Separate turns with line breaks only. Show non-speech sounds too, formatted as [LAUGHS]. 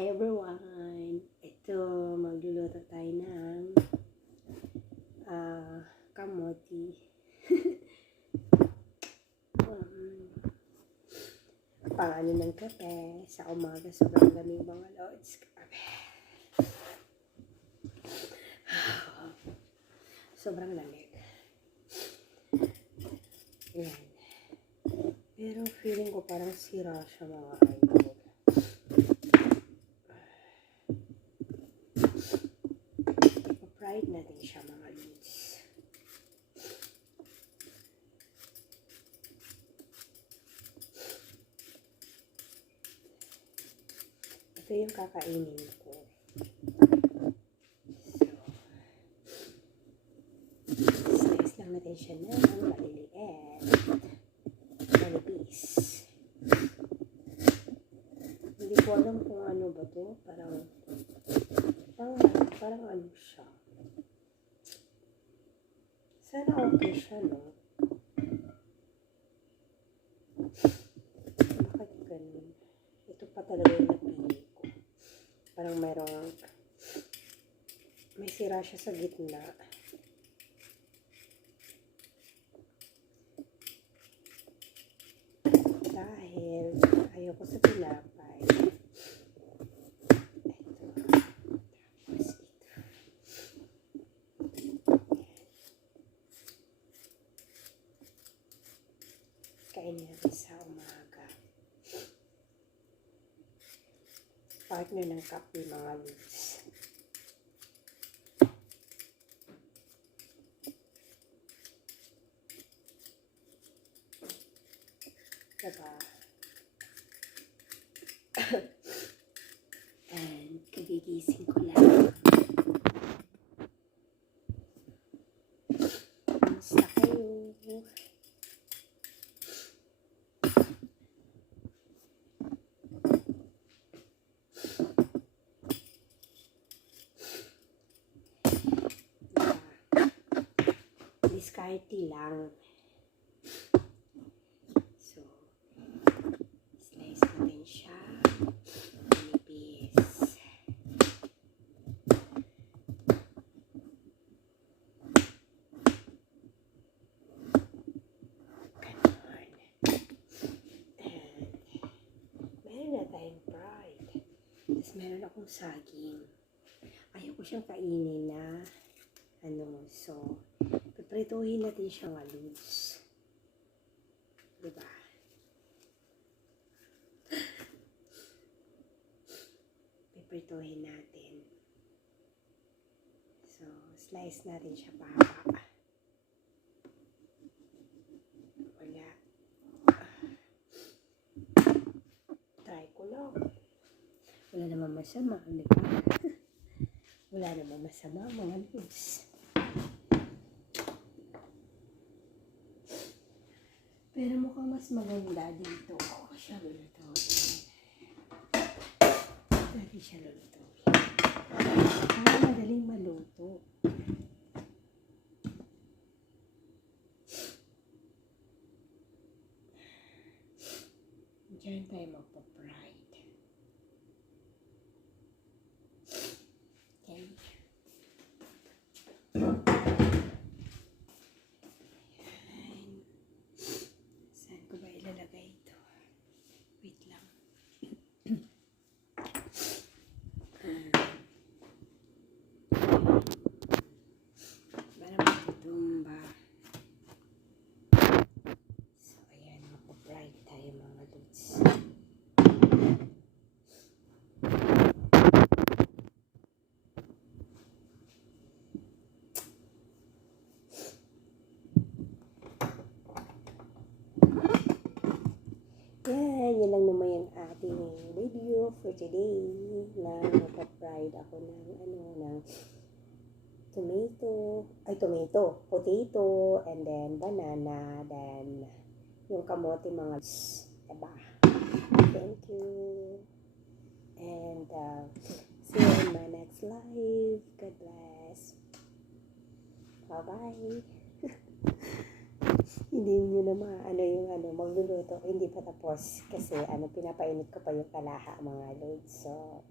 Hi everyone! Ito, magluluto tayo ng ah, kamote. [LAUGHS] um, pang ano ng kape sa umaga. Sobrang lamig mga lods. Grabe. [SIGHS] Sobrang lamig. Yan. Pero feeling ko parang sira siya mga idol. Ipa-fried natin siya mga lods. Ito yung kakainin ko. So, slice lang natin siya ng maliliit. Manipis. Hindi ko alam kung ano ba to. Parang, parang, parang ano siya. Sana okay siya, no? Bakit ganun? Ito pa talaga yung. Parang merong, may sira siya sa gitna. Dahil ayoko sa ito. Kainin natin sa umaga. Partner ng kape mga lods. Diba? [LAUGHS] And kagigising ko lang. Kamusta kayo? Diba? Diskarte lang. So, slice natin siya. Manipis. Ganon. And, meron na tayong fried. Tapos meron akong saging. Ayoko siyang kainin na piprituhin natin siya nga loose. Diba? Piprituhin natin. So, slice natin siya pahaba. Wala. Try ko lang. Wala naman masama, di? [LAUGHS] Wala naman masama, mga lods. Pero mukhang mas maganda dito. Ako siya lulutuin. Dati siya lulutuin. Para madaling maluto. Diyan tayo magpa-pride. Okay. Ayan. Saan ko ba ilalagay ito? Wait lang. Para matutumba. So, ayan. Mapapride tayo mga dudes. Yan, yan lang naman yung ating video for today na mapapride ako ng ano, ng tomato, ay tomato, potato, and then banana, then yung kamote mga diba? Thank you. And uh, see you in my next live. God bless. Bye-bye. Hindi nyo na maano yung ano, magluluto. Hindi pa tapos kasi ano, pinapainit ko pa yung kalaha mga lods. So,